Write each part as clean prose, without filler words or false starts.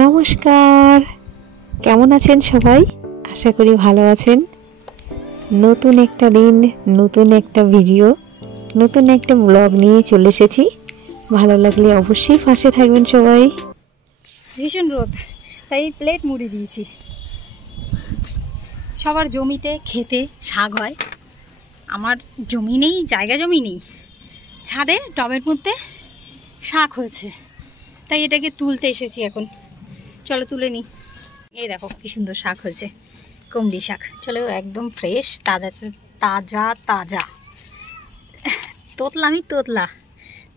নমস্কার, কেমন আছেন সবাই? আশা করি ভালো আছেন। নতুন একটা দিন, নতুন একটা ভিডিও, নতুন একটা ব্লগ নিয়ে চলে এসেছি। ভালো লাগলে অবশ্যই পাশে থাকবেন সবাই। ভীষণ রোদ, তাই প্লেট মুড়ি দিয়েছি। সবার জমিতে খেতে শাক হয়, আমার জমি নেই, জায়গা জমি নেই, ছাদে টবের মধ্যে শাক হয়েছে, তাই এটাকে তুলতে এসেছি। এখন চলো তুলে নিই। এই দেখো কি সুন্দর শাক হয়েছে, কুমড়ি শাক। চলো, একদম ফ্রেশ, তাজা তাজা তাজা তোতলা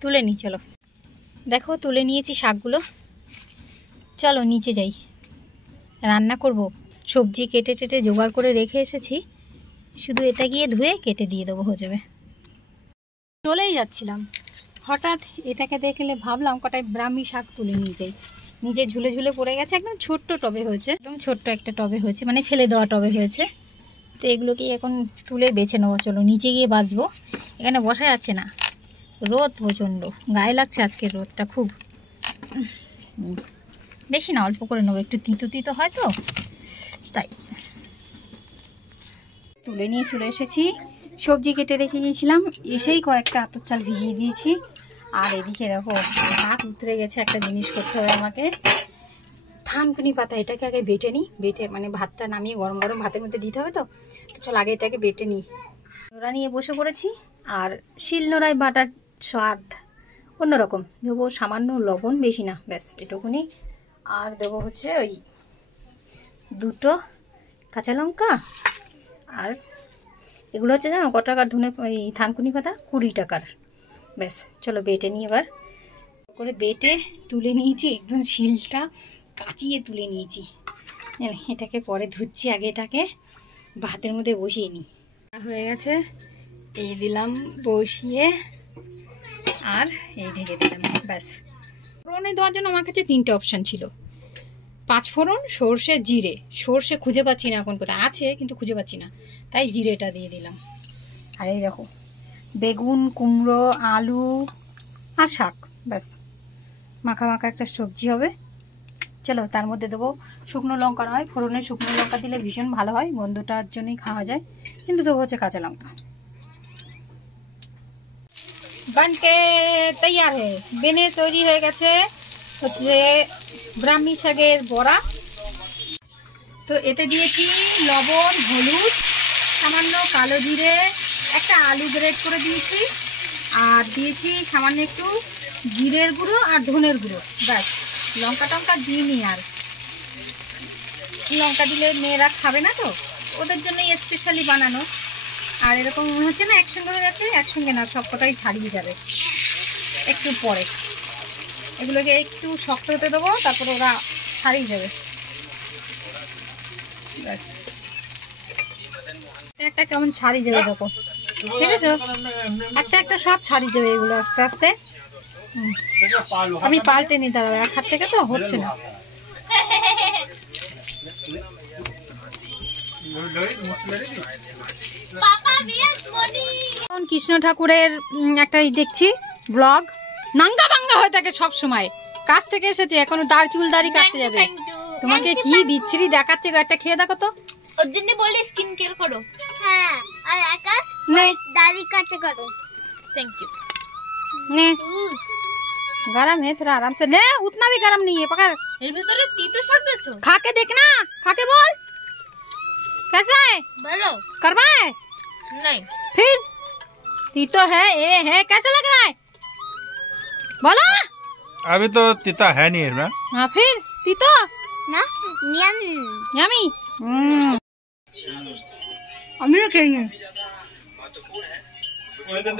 তুলে নিই। চলো দেখো, তুলে নিয়েছি শাকগুলো। চলো নিচে যাই, রান্না করব। সবজি কেটে টেটে জোগাড় করে রেখে এসেছি, শুধু এটা গিয়ে ধুয়ে কেটে দিয়ে দেবো, হয়ে যাবে। চলেই যাচ্ছিলাম, হঠাৎ এটাকে দেখলে ভাবলাম কটায় ব্রাহ্মী শাক তুলে নিয়ে যাই। নিজে ঝুলে ঝুলে পড়ে গেছে, একদম ছোট্ট টবে হয়েছে, একদম ছোট্ট একটা টবে হয়েছে, মানে ফেলে দেওয়া টবে হয়েছে। তো এগুলোকে এখন তুলে বেছে নেবো। চলো নিচে গিয়ে বাছবো, এখানে বসা যাচ্ছে না, রোদ প্রচণ্ড, গায়ে লাগছে আজকের রোদটা খুব। বেশি না, অল্প করে নেবো, একটু তিতো তিতো হয় তো, তাই। তুলে নিয়ে চলে এসেছি। সবজি কেটে রেখে গিয়েছিলাম, এসেই কয়েকটা আতর চাল ভিজিয়ে দিয়েছি। আর এদিকে দেখো ভাত উতরে গেছে, একটা জিনিস করতে হবে আমাকে। থানকুনি পাতা, এটাকে আগে বেটে নিই, বেটে মানে ভাতটা নামিয়ে গরম গরম ভাতের মধ্যে দিতে হবে। তো চল আগে এটাকে বেটে নিই। নোড়া নিয়ে বসে পড়েছি, আর শিল নোড়ায় বাটার স্বাদ অন্যরকম। দেবো সামান্য লবণ, বেশি না, ব্যাস এটুকুনি। আর দেবো হচ্ছে ওই দুটো কাঁচা লঙ্কা। আর এগুলো হচ্ছে জানো কত টাকার? ধনে ওই থানকুনি পাতা 20 টাকার। ব্যাস চলো বেটে নিই। এবার করে বেটে তুলে নিয়েছি, একদম শিলটা কাচিয়ে তুলে নিয়েছি। এটাকে পরে ধুচ্ছি, আগে এটাকে ভাতের মধ্যে বসিয়ে নিই। হয়ে গেছে, এই দিলাম বসিয়ে, আর এই ঢেকে দিলাম। ব্যাস ফোড়নে দেওয়ার জন্য আমার কাছে 3টে অপশান ছিল, 5 ফোড়ন, সর্ষে, জিরে। সর্ষে খুঁজে পাচ্ছি না এখন, কোথায় আছে কিন্তু খুঁজে পাচ্ছি না, তাই জিরেটা দিয়ে দিলাম। আর এই দেখো বেগুন, কুমড়ো, আলু আর শাক, ব্যাস মাখা মাখা একটা সবজি হবে। চলো তার মধ্যে দেবো শুকনো লঙ্কা, নয় ফোড়নে শুকনো লঙ্কা দিলে ভীষণ ভালো হয়, বন্ধুটার জন্যই খাওয়া যায়, কিন্তু দেবো হচ্ছে কাঁচা লঙ্কা। বানকে তৈয়ার হয়ে বেনে তৈরি হয়ে গেছে হচ্ছে ব্রাহ্মী শাকের বড়া। তো এতে দিয়েছি লবণ, হলুদ, সামান্য কালো জিরে, একটা আলু গ্রেট করে দিয়েছি, আর দিয়েছি সামান্য একটু জিরের গুঁড়ো আর ধনের গুঁড়ো। ব্যাস, লঙ্কা টঙ্কা দিইনি। আর লঙ্কা দিলে মেয়েরা খাবে না, তো ওদের জন্যই স্পেশালি বানানো। আর এরকম মনে হচ্ছে না একসঙ্গে হয়ে যাচ্ছে, একসঙ্গে না, সব কটাই ছাড়িয়ে যাবে একটু পরে। এগুলোকে একটু শক্ত হতে দেবো, তারপর ওরা ছাড়িয়ে যাবে। ব্যাস একটা কেমন ছাড়িয়ে যাবে, দেখো ঠিক আছে, একটা একটা সব ছাড়িয়ে যাবে এগুলো আস্তে আস্তে। আমি পাল্টে নিতে হবে, এক হাত থেকে তো হচ্ছে না। কৃষ্ণ ঠাকুরের একটা দেখছি ব্লগ, নাঙ্গা বাঙ্গা হয়ে থাকে সব সময়, কাছ থেকে এসেছে, এখনো দাড়ি চুল দাড়ি কাটতে যাবে। তোমাকে কি বিচ্ছিরি দেখাচ্ছে, একটা খেয়ে দেখো তো। ওর জন্য বলি স্কিন কেয়ার করো। হ্যাঁ, আর একা नहीं दाढ़ी काटे करो। Thank you. नहीं गरम है, थोड़ा आराम से ले, उतना भी गरम नहीं है, पकड़। এর ভিতরে তিতো শাক দেছো? खा के देखना, खा के बोल कैसा है, বলো। करवा है नहीं, फिर तीतो है, ये है, कैसा लग रहा है बोलो। अभी तो तीता है नहीं है। हाँ फिर तीतो না নিয়ান। यमी। আমিও খেয়ে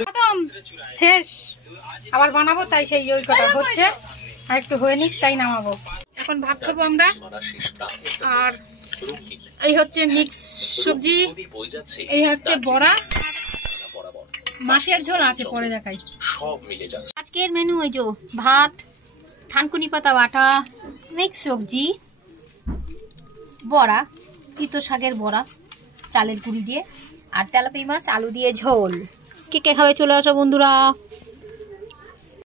খতম, শেষ। আবার বানাবো, তাই সেই ওই কথা হচ্ছে, আর একটু হয়ে নিক, তাই নামাবো। এখন ভাত খাবো আমরা। আর এই হচ্ছে মিক্স সবজি, এই হচ্ছে বড়া, মাছের ঝোল আছে, পরে দেখাই। আজকের মেনু ওই যে ভাত, থানকুনি পাতা বাটা, মিক্স সবজি, বড়া, তিতো শাকের বড়া চালের গুঁড়ি দিয়ে, আর তেলাপিয়া মাছ আলু দিয়ে ঝোল। কে কে খাবে চলে আসো বন্ধুরা।